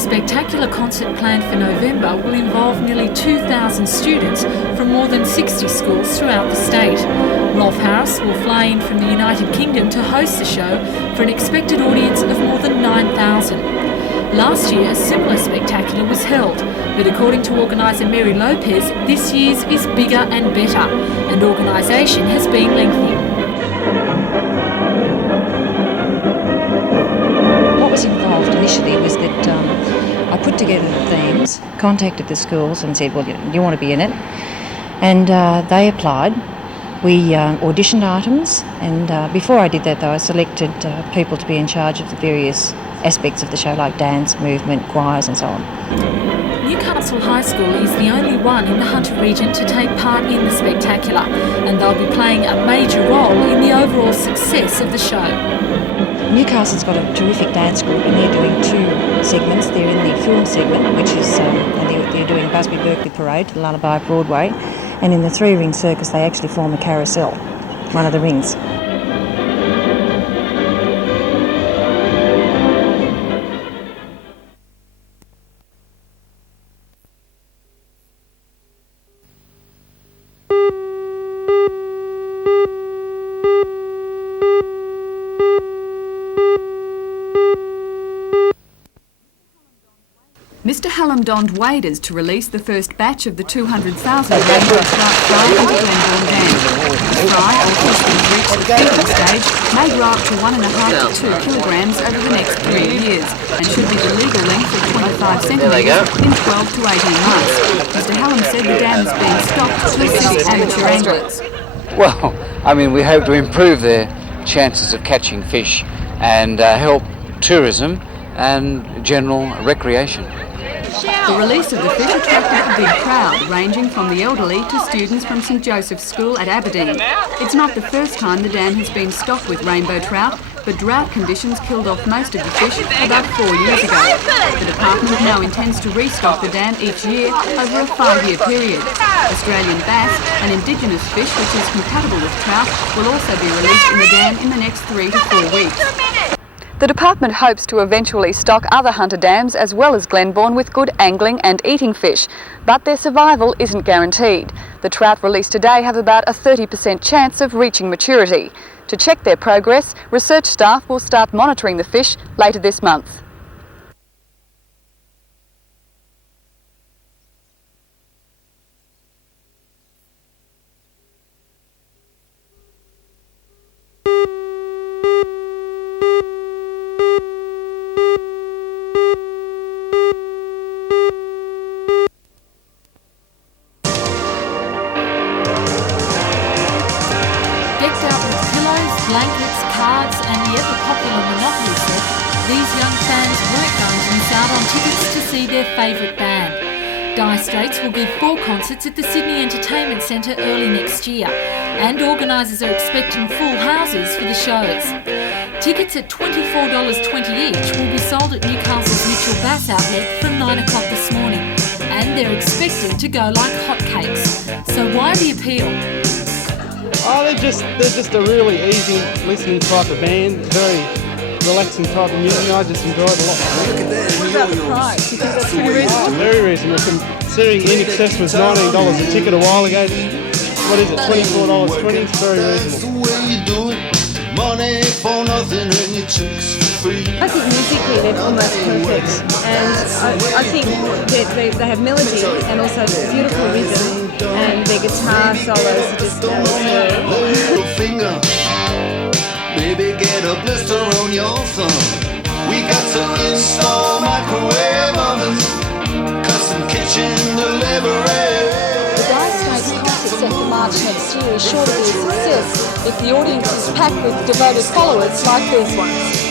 spectacular concert planned for November will involve nearly 2,000 students from more than 60 schools throughout the state. Rolf Harris will fly in from the United Kingdom to host the show for an expected audience of more than 9,000. Last year, a similar spectacular was held, but according to organiser Mary Lopez, this year's is bigger and better, and organisation has been lengthy. What was involved initially was that I put together the themes, contacted the schools and said, well, do you want to be in it? And they applied. We auditioned items, and before I did that though, I selected people to be in charge of the various aspects of the show, like dance, movement, choirs and so on. Newcastle High School is the only one in the Hunter region to take part in the spectacular, and they'll be playing a major role in the overall success of the show. Newcastle's got a terrific dance group, and they're doing two segments. They're in the film segment, which is they're doing Busby Berkeley Parade to Lullaby Broadway, and in the three-ring circus they actually form a carousel, one of the rings. Mr Hallam donned waders to release the first batch of the 200,000 rainbow trout fry into Glenbourne Dam. The fry, although systems reach the feeding stage, may grow up to 1.5 to 2 kilograms over the next 3 years and should be the legal length of 25 centimetres in 12 to 18 months. Mr Hallam said the dam is being stocked to assist amateur anglers. Well, I mean, we hope to improve their chances of catching fish and help tourism and general recreation. The release of the fish attracted a big crowd, ranging from the elderly to students from St Joseph's School at Aberdeen. It's not the first time the dam has been stocked with rainbow trout, but drought conditions killed off most of the fish about 4 years ago. The department now intends to restock the dam each year over a 5-year period. Australian bass, an indigenous fish which is compatible with trout, will also be released in the dam in the next 3 to 4 weeks. The department hopes to eventually stock other hunter dams as well as Glenbourne with good angling and eating fish, but their survival isn't guaranteed. The trout released today have about a 30% chance of reaching maturity. To check their progress, research staff will start monitoring the fish later this month. Blankets, cards and the ever-popular Monopoly set, these young fans weren't going to miss out on tickets to see their favourite band. Dire Straits will give 4 concerts at the Sydney Entertainment Centre early next year, and organisers are expecting full houses for the shows. Tickets at $24.20 each will be sold at Newcastle's Mitchell Bass outlet from 9 o'clock this morning, and they're expected to go like hotcakes. So why the appeal? Oh, they're just a really easy listening type of band, very relaxing type of music. I just enjoy it a lot. What about the price? Do you think that's pretty reasonable? Very reasonable. Considering In Excess was $19 a ticket a while ago, what is it, $24.20? It's very reasonable. Money for nothing and your chicks for free. I think musically they're almost perfect, and I think that they have melody and also beautiful rhythm, and their guitar solos are just Little finger, baby, get a blister on your thumb. We got to install microwave ovens, custom kitchen delivery. The Dire Straits concert set for March next year is sure to be a success if the audience is packed with devoted followers like these ones.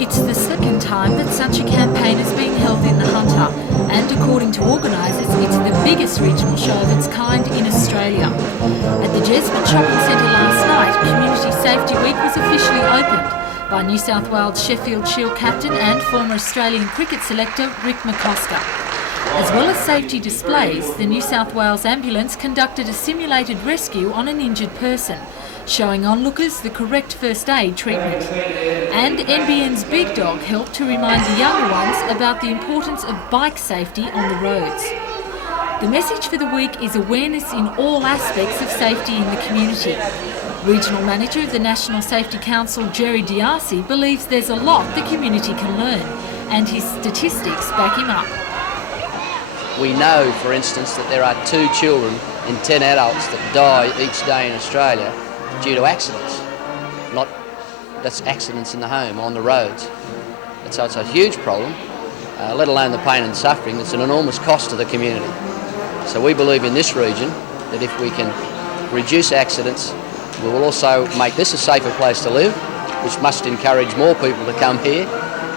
It's the second time that such a campaign is being held in the Hunter, and according to organisers, it's the biggest regional show of its kind in Australia. At the Jesmond Shopping Centre last night, Community Safety Week was officially opened by New South Wales Sheffield Shield captain and former Australian cricket selector Rick McCosker. As well as safety displays, the New South Wales ambulance conducted a simulated rescue on an injured person, showing onlookers the correct first aid treatment. And NBN's Big Dog helped to remind the younger ones about the importance of bike safety on the roads. The message for the week is awareness in all aspects of safety in the community. Regional Manager of the National Safety Council, Jerry Diarcy, believes there's a lot the community can learn, and his statistics back him up. We know, for instance, that there are 2 children in 10 adults that die each day in Australia due to accidents. That's accidents in the home, on the roads. And so it's a huge problem, let alone the pain and suffering. It's an enormous cost to the community. So we believe in this region that if we can reduce accidents, we will also make this a safer place to live, which must encourage more people to come here.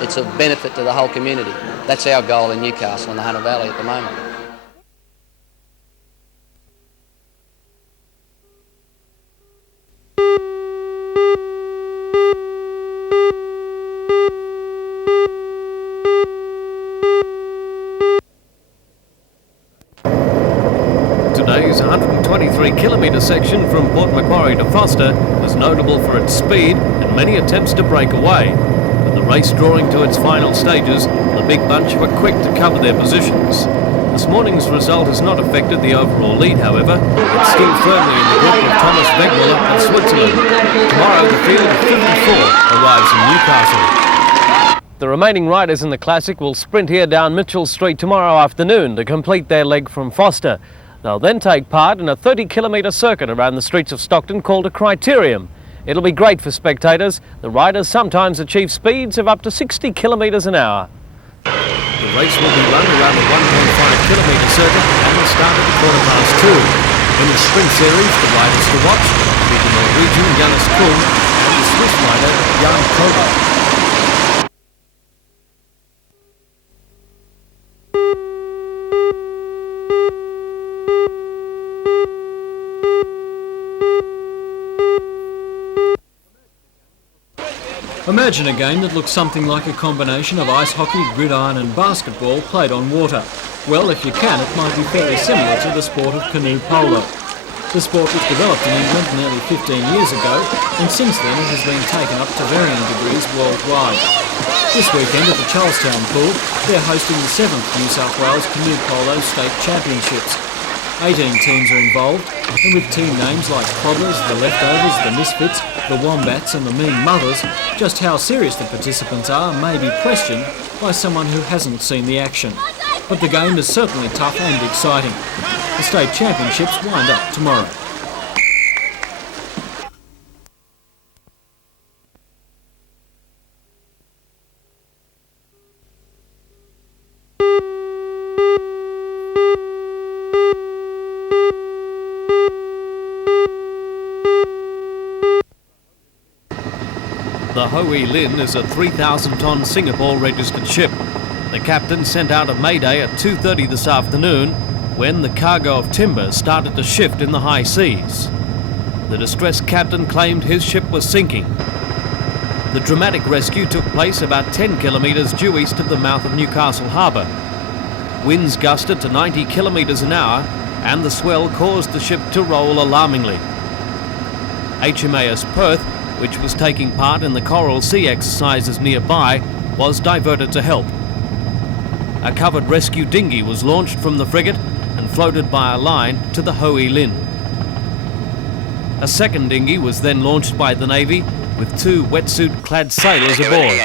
It's a benefit to the whole community. That's our goal in Newcastle and the Hunter Valley at the moment. Today's 123-kilometre section from Port Macquarie to Foster was notable for its speed and many attempts to break away. With the race drawing to its final stages, the big bunch were quick to cover their positions. This morning's result has not affected the overall lead, however. It's still firmly in the grip of Thomas Wegmuller of Switzerland. Tomorrow, the field of 54 arrives in Newcastle. The remaining riders in the Classic will sprint here down Mitchell Street tomorrow afternoon to complete their leg from Foster. They'll then take part in a 30-kilometre circuit around the streets of Stockton called a criterium. It'll be great for spectators. The riders sometimes achieve speeds of up to 60 kilometres an hour. The race will be run around the 1.5-kilometre circuit and will start at 2:15. In the sprint series, the riders to watch will be the Norwegian Jonas Kuhn and the Swiss rider Jan Kober. Imagine a game that looks something like a combination of ice hockey, gridiron and basketball played on water. Well, if you can, it might be fairly similar to the sport of canoe polo. The sport was developed in England nearly 15 years ago, and since then it has been taken up to varying degrees worldwide. This weekend at the Charlestown Pool, they're hosting the 7th New South Wales Canoe Polo State Championships. 18 teams are involved, and with team names like Cobblers, the Leftovers, the Misfits, the Wombats and the Mean Mothers, just how serious the participants are may be questioned by someone who hasn't seen the action. But the game is certainly tough and exciting. The state championships wind up tomorrow. The Hui Lin is a 3,000-tonne Singapore-registered ship. The captain sent out a mayday at 2:30 this afternoon when the cargo of timber started to shift in the high seas. The distressed captain claimed his ship was sinking. The dramatic rescue took place about 10 kilometres due east of the mouth of Newcastle Harbour. Winds gusted to 90 kilometres an hour and the swell caused the ship to roll alarmingly. HMAS Perth, which was taking part in the Coral Sea exercises nearby, was diverted to help. A covered rescue dinghy was launched from the frigate and floated by a line to the Hui Lin. A second dinghy was then launched by the Navy with 2 wetsuit-clad sailors aboard.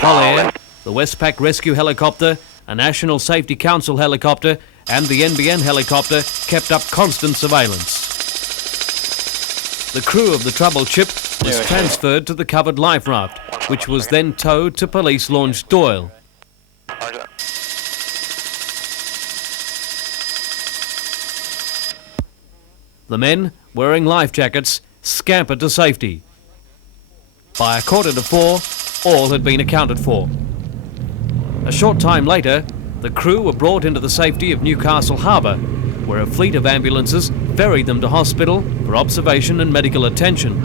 Polair, the Westpac rescue helicopter, a National Safety Council helicopter and the NBN helicopter kept up constant surveillance. The crew of the troubled ship was transferred to the covered life raft, which was then towed to Police Launch Doyle. The men, wearing life jackets, scampered to safety. By 3:45, all had been accounted for. A short time later, The crew were brought into the safety of Newcastle Harbour, where a fleet of ambulances ferried them to hospital for observation and medical attention.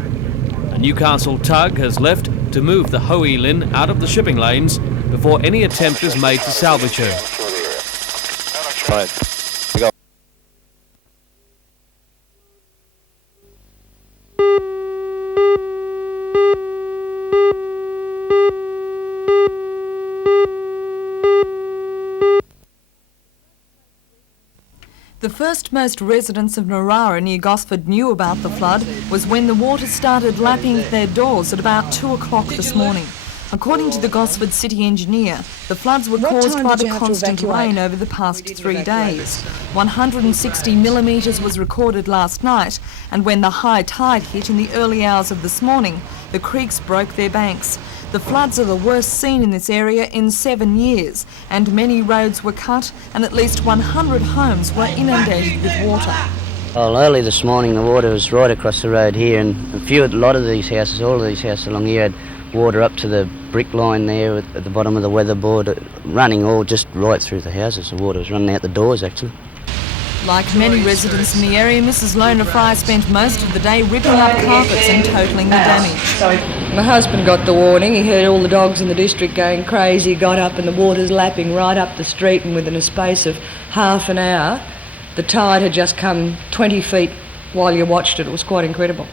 A Newcastle tug has left to move the Hoey Lynn out of the shipping lanes before any attempt is made to salvage her. Right. The first most residents of Narara near Gosford knew about the flood was when the water started lapping their doors at about 2 o'clock this morning. According to the Gosford city engineer, the floods were caused by the constant rain over the past 3 days. 160 millimetres was recorded last night, and when the high tide hit in the early hours of this morning, the creeks broke their banks. The floods are the worst seen in this area in 7 years, and many roads were cut and at least 100 homes were inundated with water. Well, early this morning the water was right across the road here, and a lot of these houses, all of these houses along here had water up to the brick line there at the bottom of the weatherboard, running all just right through the houses. The water was running out the doors actually. Like many residents in the area, Mrs. Lona Fry spent most of the day ripping up carpets and totalling the damage. My husband got the warning. He heard all the dogs in the district going crazy, got up and the water's lapping right up the street, and within a space of half an hour, the tide had just come 20 feet while you watched it. It was quite incredible.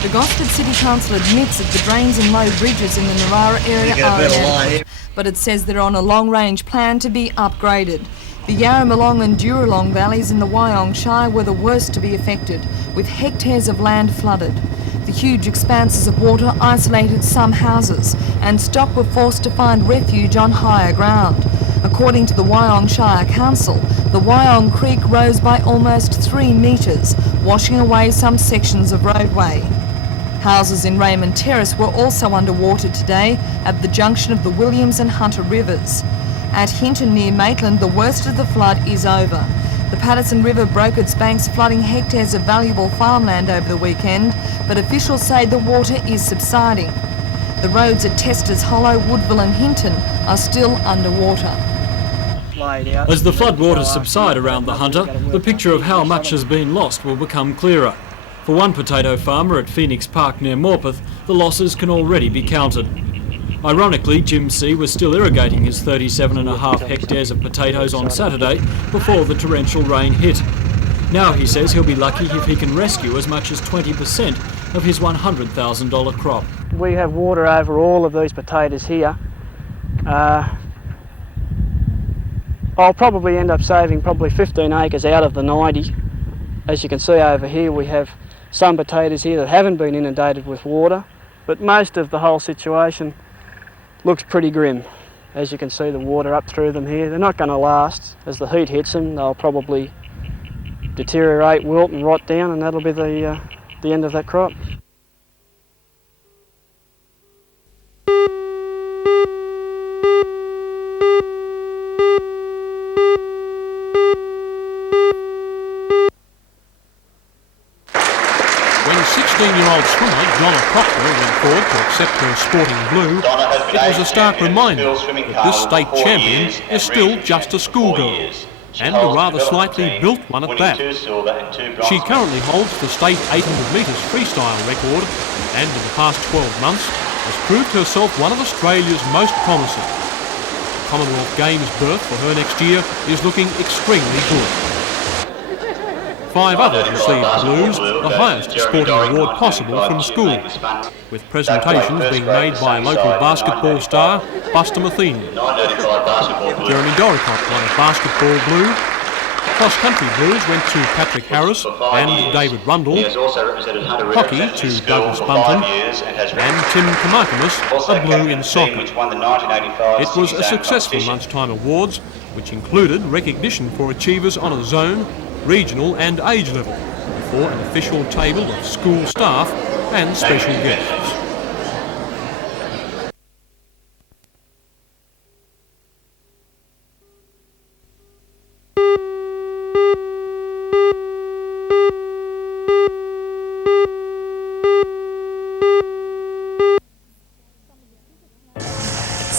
The Gosford City Council admits that the drains and low bridges in the Narara area are inadequate, but it says they're on a long-range plan to be upgraded. The Yarramalong and Duralong valleys in the Wyong Shire were the worst to be affected, with hectares of land flooded. The huge expanses of water isolated some houses, and stock were forced to find refuge on higher ground. According to the Wyong Shire Council, the Wyong Creek rose by almost 3 metres, washing away some sections of roadway. Houses in Raymond Terrace were also underwater today at the junction of the Williams and Hunter rivers. At Hinton near Maitland, the worst of the flood is over. The Patterson River broke its banks, flooding hectares of valuable farmland over the weekend, but officials say the water is subsiding. The roads at Testers Hollow, Woodville and Hinton are still underwater. As the floodwaters subside around the Hunter, the picture of how much has been lost will become clearer. For one potato farmer at Phoenix Park near Morpeth, the losses can already be counted. Ironically, Jim C. was still irrigating his 37.5 hectares of potatoes on Saturday before the torrential rain hit. Now he says he'll be lucky if he can rescue as much as 20% of his $100,000 crop. We have water over all of these potatoes here. I'll probably end up saving probably 15 acres out of the 90. As you can see over here, we have some potatoes here that haven't been inundated with water, but most of the whole situation looks pretty grim. As you can see, the water up through them here. They're not going to last. As the heat hits them, they'll probably deteriorate, wilt and rot down, and that'll be the end of that crop. When 16-year-old swimmer Donna Proctor went forward to accept her sporting blue, it was a stark reminder that this state champion is still just a schoolgirl, and a rather slightly built one at that. She currently holds the state 800 metres freestyle record, and in the past 12 months has proved herself one of Australia's most promising. The Commonwealth Games berth for her next year is looking extremely good. 5 others received blues, the highest sporting award possible from school, with presentations being made by local basketball star Buster Matheny. Jeremy Doricott won a basketball blue. Cross-country blues went to Patrick Harris and David Rundle. Hockey to Douglas Bunton, and Tim Kamakamus a blue in soccer. It was a successful lunchtime awards, which included recognition for achievers on a zone, regional and age level, before an official table of school staff and special guests.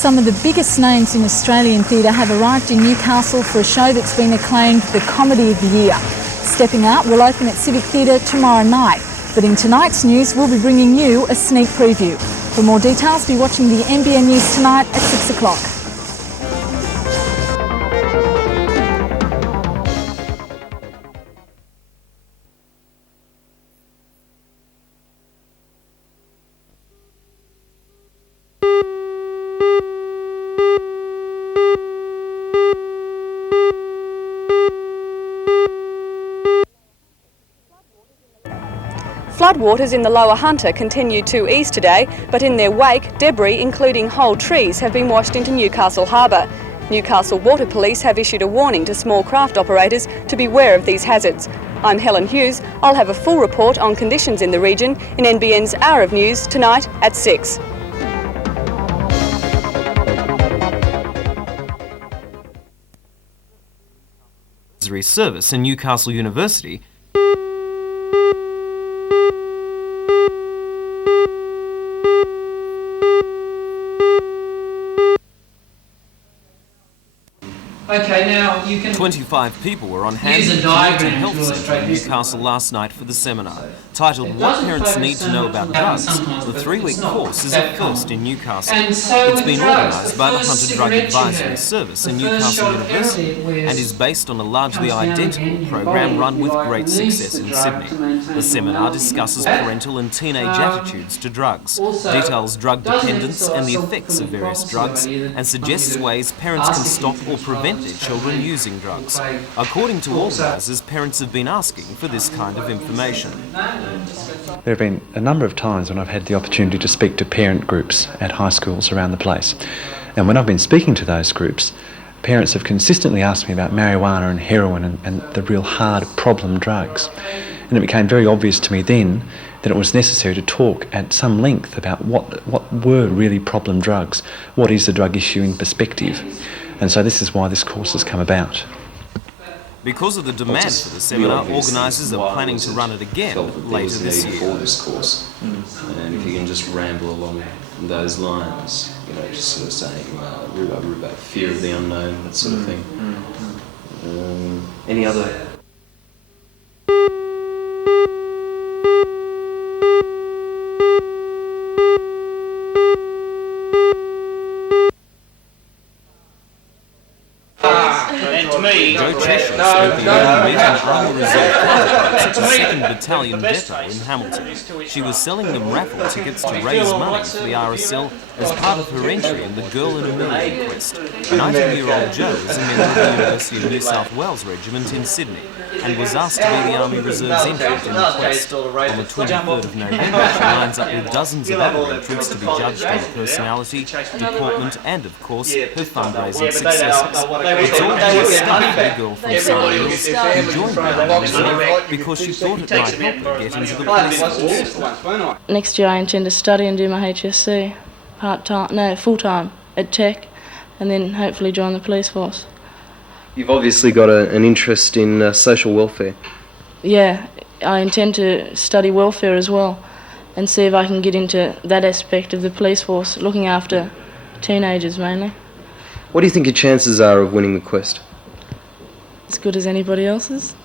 Some of the biggest names in Australian theatre have arrived in Newcastle for a show that's been acclaimed the Comedy of the Year. Stepping Out will open at Civic Theatre tomorrow night, but in tonight's news we'll be bringing you a sneak preview. For more details, be watching the NBN News tonight at 6 o'clock. Floodwaters in the Lower Hunter continue to ease today, but in their wake, debris, including whole trees, have been washed into Newcastle Harbour. Newcastle Water Police have issued a warning to small craft operators to beware of these hazards. I'm Helen Hughes. I'll have a full report on conditions in the region in NBN's Hour of News tonight at 6. Service in Newcastle University. Okay, now you can 25 people were on hand use a at the diagram Health to Centre illustrate in this. Newcastle last night for the seminar. Titled What Parents Need to Know About Drugs, the 3-week course is a first in Newcastle. And so It's been with drugs, organised the by the first Hunter Drug cigarette you Advisory have, Service the in first Newcastle shot of University heroin wears and is based on a largely comes down identical in your program body. run with You great release success the in drug to Sydney. maintain The seminar healthy discusses weight. parental and teenage attitudes to drugs, also, details drug doesn't dependence and the sort of effects of various self-fulfilling drugs, prophecy that and suggests ways parents can stop or prevent their children using drugs. According to organisers, parents have been asking for this kind of information. There have been a number of times when I've had the opportunity to speak to parent groups at high schools around the place. And when I've been speaking to those groups, parents have consistently asked me about marijuana and heroin and the real hard problem drugs. And it became very obvious to me then that it was necessary to talk at some length about what were really problem drugs, what is the drug issue in perspective. And so this is why this course has come about. Because of the demand for the seminar, organisers are planning to run it again later this year. For this course, and if you can just ramble along those lines, you know, just sort of saying rhubarb, fear of the unknown, that sort of thing. Any other? Joe Cheshire spent the evening meeting Army Reserve counterparts at the 2nd Battalion Depot in Hamilton. She was selling them raffle tickets to raise money for the RSL as part of her entry in the Girl in a Million inquest. 19-year-old Joe is a member of the University of New South Wales Regiment in Sydney and was asked to be the Army Reserve's entrant in the quest. On the 23rd of November, she lines up with dozens of other entrants to be judged on personality, deportment and, of course, her fundraising successes. It's all been stuff for the girl from Surrey Hills who joined the Army Reserve because she thought it might help her get into the police force. Next year I intend to study and do my HSC full-time at Tech, and then hopefully join the police force. You've obviously got an interest in social welfare. Yeah, I intend to study welfare as well and see if I can get into that aspect of the police force, looking after teenagers mainly. What do you think your chances are of winning the quest? As good as anybody else's.